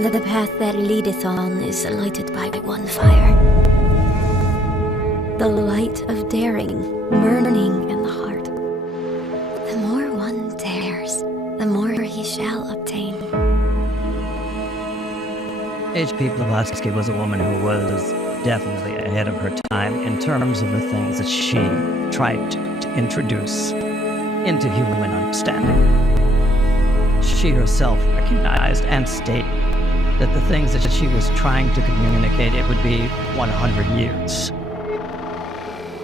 The path that leadeth on is lighted by one fire. The light of daring, burning in the heart. The more one dares, the more he shall obtain. H.P. Blavatsky was a woman who was definitely ahead of her time in terms of the things that she tried to introduce into human understanding. She herself recognized and stated that the things that she was trying to communicate, it would be 100 years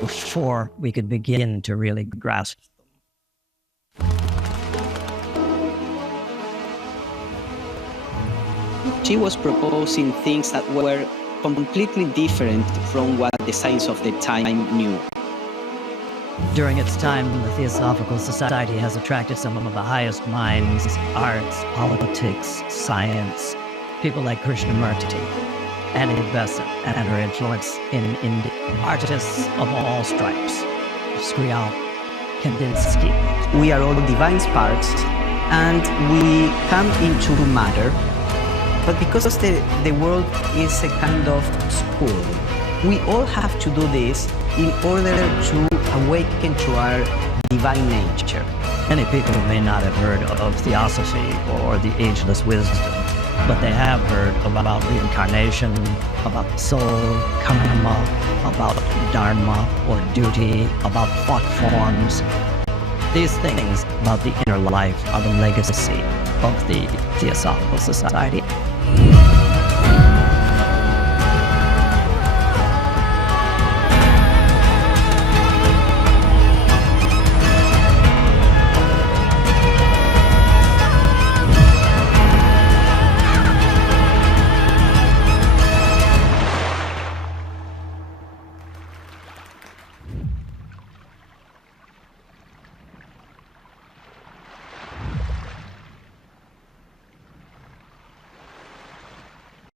before we could begin to really grasp them. She was proposing things that were completely different from what the science of the time knew. During its time, the Theosophical Society has attracted some of the highest minds, arts, politics, science, people like Krishnamurti, Annie Besant, and her influence in India, artists of all stripes, Skripal, Kandinsky. We are all divine sparks, and we come into matter, but because the world is a kind of school, we all have to do this in order to awaken to our divine nature. Many people may not have heard of Theosophy or the ageless wisdom, but they have heard about reincarnation, about the soul, karma, about dharma or duty, about thought forms. These things about the inner life are the legacy of the Theosophical Society.